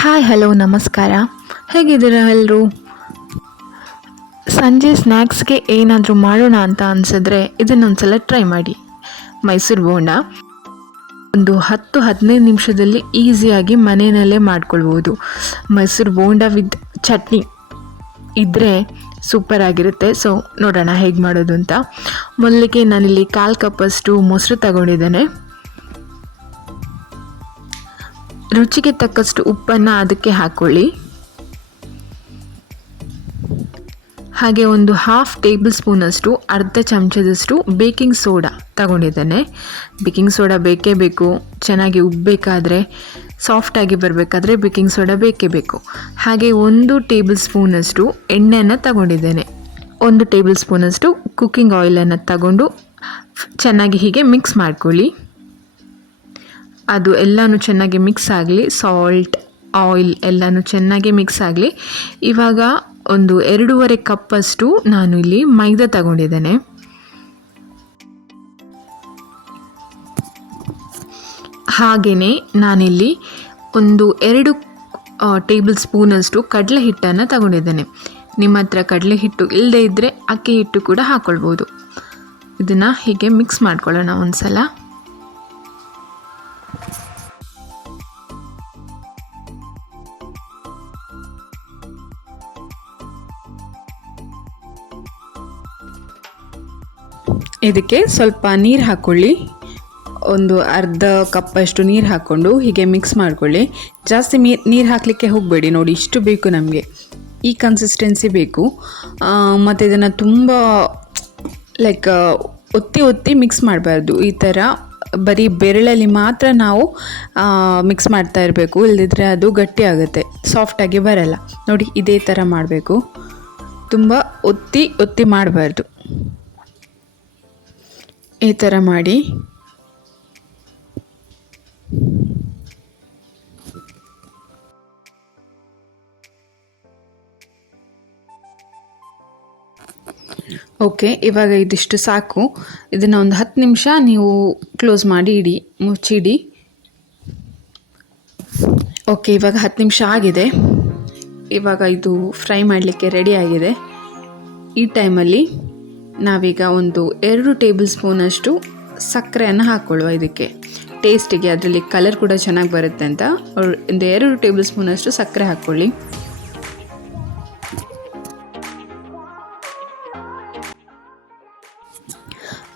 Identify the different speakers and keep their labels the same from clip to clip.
Speaker 1: Hi hello ನಮಸ್ಕಾರ. ಹೇಗಿದ್ದೀರಾ ಎಲ್ಲರೂ ಸಂಜೆ ಸ್ನ್ಯಾಕ್ಸ್ಗೆ ಏನಾದರೂ ಮಾಡೋಣ ಅಂತ ಅನಿಸಿದ್ರೆ ಇದನ್ನೊಂದ್ಸಲ ಟ್ರೈ ಮಾಡಿ. ಮೈಸೂರು ಬೋಂಡ. ಒಂದು ಹತ್ತು, ಹದಿನೈದು ನಿಮಿಷದಲ್ಲಿ ಈಸಿಯಾಗಿ ಮನೆಯಲ್ಲೇ ಮಾಡ್ಕೊಳ್ಬೋದು. ಮೈಸೂರು ಬೋಂಡ ವಿತ್ ಚಟ್ನಿ ಇದ್ದರೆ ಸೂಪರ್ ಆಗಿರುತ್ತೆ. ಸೊ ನೋಡೋಣ ಹೇಗೆ ಮಾಡೋದು ಅಂತ. ಮೊದಲಿಗೆ ನಾನಿಲ್ಲಿ ಕಾಲು ಕಪ್ಪಷ್ಟು ಮೊಸರು ತಗೊಂಡಿದ್ದೇನೆ. ರುಚಿಗೆ ತಕ್ಕಷ್ಟು ಉಪ್ಪನ್ನು ಅದಕ್ಕೆ ಹಾಕ್ಕೊಳ್ಳಿ ಹಾಗೆ ಒಂದು ಹಾಫ್ ಟೇಬಲ್ ಸ್ಪೂನಷ್ಟು ಅರ್ಧ ಚಮಚದಷ್ಟು ಬೇಕಿಂಗ್ ಸೋಡಾ ತಗೊಂಡಿದ್ದೇನೆ. ಬೇಕಿಂಗ್ ಸೋಡಾ ಬೇಕೇ ಬೇಕು, ಚೆನ್ನಾಗಿ ಉಬ್ಬಬೇಕಾದ್ರೆ ಸಾಫ್ಟಾಗಿ ಬರಬೇಕಾದ್ರೆ ಬೇಕಿಂಗ್ ಸೋಡಾ ಬೇಕೇ ಬೇಕು. ಹಾಗೆ ಒಂದು ಟೇಬಲ್ ಸ್ಪೂನಷ್ಟು ಎಣ್ಣೆಯನ್ನು ತಗೊಂಡಿದ್ದೇನೆ. ಒಂದು ಟೇಬಲ್ ಸ್ಪೂನಷ್ಟು ಕುಕ್ಕಿಂಗ್ ಆಯಿಲನ್ನು ತಗೊಂಡು, ಚೆನ್ನಾಗಿ ಹೀಗೆ ಮಿಕ್ಸ್ ಮಾಡ್ಕೊಳ್ಳಿ. ಅದು ಎಲ್ಲನೂ ಚೆನ್ನಾಗಿ ಮಿಕ್ಸ್ ಆಗಲಿ ಸಾಲ್ಟ್ ಆಯಿಲ್ ಎಲ್ಲನೂ ಚೆನ್ನಾಗಿ ಮಿಕ್ಸ್ ಆಗಲಿ. ಇವಾಗ ಒಂದು ಎರಡೂವರೆ ಕಪ್ಪಷ್ಟು ನಾನು ಇಲ್ಲಿ ಮೈದಾ ತಗೊಂಡಿದ್ದೇನೆ. ಹಾಗೆಯೇ ನಾನಿಲ್ಲಿ ಒಂದು ಎರಡು ಟೇಬಲ್ ಸ್ಪೂನಷ್ಟು ಕಡಲೆ ಹಿಟ್ಟನ್ನು ತಗೊಂಡಿದ್ದೇನೆ. ನಿಮ್ಮ ಹತ್ರ ಕಡಲೆ ಹಿಟ್ಟು ಇಲ್ಲದೇ ಇದ್ದರೆ ಅಕ್ಕಿ ಹಿಟ್ಟು ಕೂಡ ಹಾಕ್ಕೊಳ್ಬೋದು ಇದನ್ನು ಹೀಗೆ ಮಿಕ್ಸ್ ಮಾಡ್ಕೊಳ್ಳೋಣ ಒಂದು ಸಲ ಇದಕ್ಕೆ ಸ್ವಲ್ಪ ನೀರು ಹಾಕ್ಕೊಳ್ಳಿ ಒಂದು ಅರ್ಧ ಕಪ್ಪಷ್ಟು ನೀರು ಹಾಕ್ಕೊಂಡು ಹೀಗೆ ಮಿಕ್ಸ್ ಮಾಡ್ಕೊಳ್ಳಿ. ಜಾಸ್ತಿ ಮೀ, ನೀರು ಹಾಕಲಿಕ್ಕೆ ಹೋಗಬೇಡಿ ನೋಡಿ, ಇಷ್ಟು ಬೇಕು ನಮಗೆ. ಈ ಕನ್ಸಿಸ್ಟೆನ್ಸಿ ಬೇಕು. ಮತ್ತು ಇದನ್ನು ತುಂಬ ಲೈಕ್ ಒತ್ತಿ ಒತ್ತಿ ಮಿಕ್ಸ್ ಮಾಡಬಾರ್ದು. ಈ ಥರ ಬರೀ ಬೆರಳಲ್ಲಿ ಮಾತ್ರ ನಾವು ಮಿಕ್ಸ್ ಮಾಡ್ತಾ ಇರಬೇಕು. ಇಲ್ಲದಿದ್ದರೆ ಅದು ಗಟ್ಟಿ ಆಗುತ್ತೆ. ಸಾಫ್ಟಾಗಿ ಬರಲ್ಲ. ನೋಡಿ, ಇದೇ ಥರ ಮಾಡಬೇಕು. ತುಂಬ ಒತ್ತಿ ಒತ್ತಿ ಮಾಡಬಾರ್ದು. ಈ ಥರ ಮಾಡಿ. ಓಕೆ ಇವಾಗ ಇದಿಷ್ಟು ಸಾಕು. ಇದನ್ನು ಒಂದು ಹತ್ತು ನಿಮಿಷ ನೀವು ಕ್ಲೋಸ್ ಮಾಡಿ ಇಡಿ, ಮುಚ್ಚಿಡಿ. ಓಕೆ ಇವಾಗ ಹತ್ತು ನಿಮಿಷ ಆಗಿದೆ. ಇವಾಗ ಇದು ಫ್ರೈ ಮಾಡಲಿಕ್ಕೆ ರೆಡಿ ಆಗಿದೆ. ಈ ಟೈಮಲ್ಲಿ ನಾವೀಗ ಒಂದು ಎರಡು ಟೇಬಲ್ ಸ್ಪೂನಷ್ಟು ಸಕ್ಕರೆಯನ್ನು ಹಾಕ್ಕೊಳ್ಳುವ ಇದಕ್ಕೆ. ಟೇಸ್ಟಿಗೆ ಅದರಲ್ಲಿ ಕಲರ್ ಕೂಡ ಚೆನ್ನಾಗಿ ಬರುತ್ತೆ ಅಂತ. ಒಂದು ಎರಡು ಟೇಬಲ್ ಸ್ಪೂನಷ್ಟು ಸಕ್ಕರೆ ಹಾಕ್ಕೊಳ್ಳಿ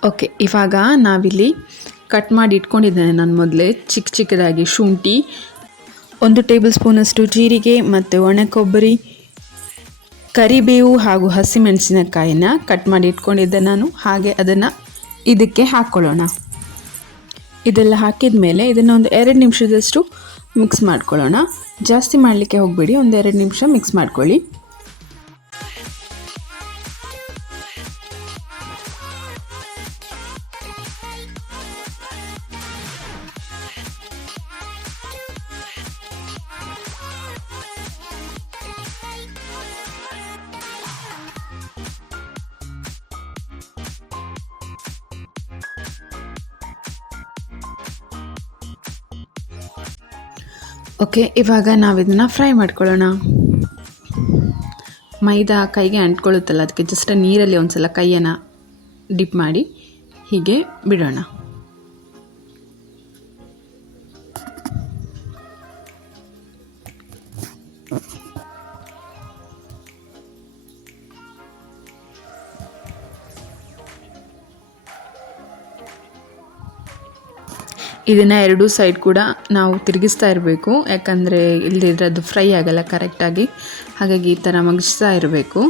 Speaker 1: ಓಕೆ, ಇವಾಗ ನಾವಿಲ್ಲಿ ಕಟ್ ಮಾಡಿ ಇಟ್ಕೊಂಡಿದ್ದೇನೆ ನಾನು ಮೊದಲೇ. ಚಿಕ್ಕ ಚಿಕ್ಕದಾಗಿ ಶುಂಠಿ, ಒಂದು ಟೇಬಲ್ ಸ್ಪೂನಷ್ಟು ಜೀರಿಗೆ ಮತ್ತು ಒಣ ಕೊಬ್ಬರಿ ಕರಿಬೇವು ಹಾಗೂ ಹಸಿಮೆಣಸಿನಕಾಯಿನ ಕಟ್ ಮಾಡಿ ಇಟ್ಕೊಂಡಿದ್ದೆ ನಾನು. ಹಾಗೆ ಅದನ್ನು ಇದಕ್ಕೆ ಹಾಕ್ಕೊಳ್ಳೋಣ ಇದೆಲ್ಲ ಹಾಕಿದ ಮೇಲೆ ಇದನ್ನು ಒಂದು ಎರಡು ನಿಮಿಷದಷ್ಟು ಮಿಕ್ಸ್ ಮಾಡ್ಕೊಳ್ಳೋಣ. ಜಾಸ್ತಿ ಮಾಡಲಿಕ್ಕೆ ಹೋಗಬೇಡಿ, ಒಂದು ಎರಡು ನಿಮಿಷ ಮಿಕ್ಸ್ ಮಾಡ್ಕೊಳ್ಳಿ. ಓಕೆ ಇವಾಗ ನಾವು ಇದನ್ನು ಫ್ರೈ ಮಾಡ್ಕೊಳ್ಳೋಣ. ಮೈದಾ ಕೈಗೆ ಅಂಟ್ಕೊಳ್ಳುತ್ತಲ್ಲ, ಅದಕ್ಕೆ ಜಸ್ಟ್ ನೀರಲ್ಲಿ ಒಂದು ಸಲ ಕೈಯನ್ನು ಡಿಪ್ ಮಾಡಿ ಹೀಗೆ ಬಿಡೋಣ. ಇದನ್ನು ಎರಡೂ ಸೈಡ್ ಕೂಡ ನಾವು ತಿರುಗಿಸ್ತಾ ಇರಬೇಕು. ಯಾಕಂದರೆ ಇಲ್ಲದಿದ್ರೆ ಅದು ಫ್ರೈ ಆಗಲ್ಲ ಕರೆಕ್ಟಾಗಿ ಹಾಗಾಗಿ ಈ ಥರ ಮಗಿಸ್ತಾ ಇರಬೇಕು.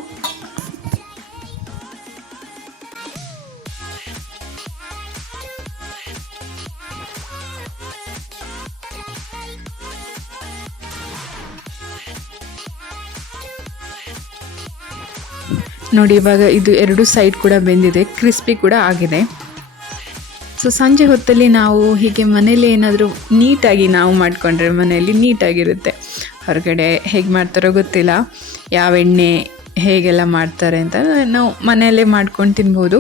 Speaker 1: ನೋಡಿ, ಇವಾಗ ಇದು ಎರಡು ಸೈಡ್ ಕೂಡ ಬೆಂದಿದೆ. ಕ್ರಿಸ್ಪಿ ಕೂಡ ಆಗಿದೆ. ಸೊ ಸಂಜೆ ಹೊತ್ತಲ್ಲಿ ನಾವು ಹೀಗೆ ಮನೇಲಿ ಏನಾದರೂ ನೀಟಾಗಿ ನಾವು ಮಾಡಿಕೊಂಡ್ರೆ ಮನೆಯಲ್ಲಿ ನೀಟಾಗಿರುತ್ತೆ. ಹೊರಗಡೆ ಹೇಗೆ ಮಾಡ್ತಾರೋ ಗೊತ್ತಿಲ್ಲ. ಯಾವ ಎಣ್ಣೆ ಹೇಗೆಲ್ಲ ಮಾಡ್ತಾರೆ ಅಂತ ನಾವು ಮನೆಯಲ್ಲೇ ಮಾಡ್ಕೊಂಡು ತಿನ್ಬೋದು.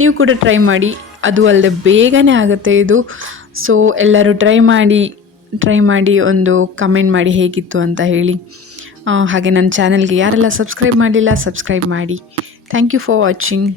Speaker 1: ನೀವು ಕೂಡ ಟ್ರೈ ಮಾಡಿ. ಅದು ಅಲ್ಲದೆ ಬೇಗನೆ ಆಗುತ್ತೆ ಇದು. ಸೊ ಎಲ್ಲರೂ ಟ್ರೈ ಮಾಡಿ ಟ್ರೈ ಮಾಡಿ ಒಂದು ಕಮೆಂಟ್ ಮಾಡಿ ಹೇಗಿತ್ತು ಅಂತ ಹೇಳಿ. ಹಾಗೆ ನನ್ನ ಚಾನಲ್ಗೆ ಯಾರೆಲ್ಲ ಸಬ್ಸ್ಕ್ರೈಬ್ ಮಾಡಲಿಲ್ಲ ಸಬ್ಸ್ಕ್ರೈಬ್ ಮಾಡಿ. Thank you for watching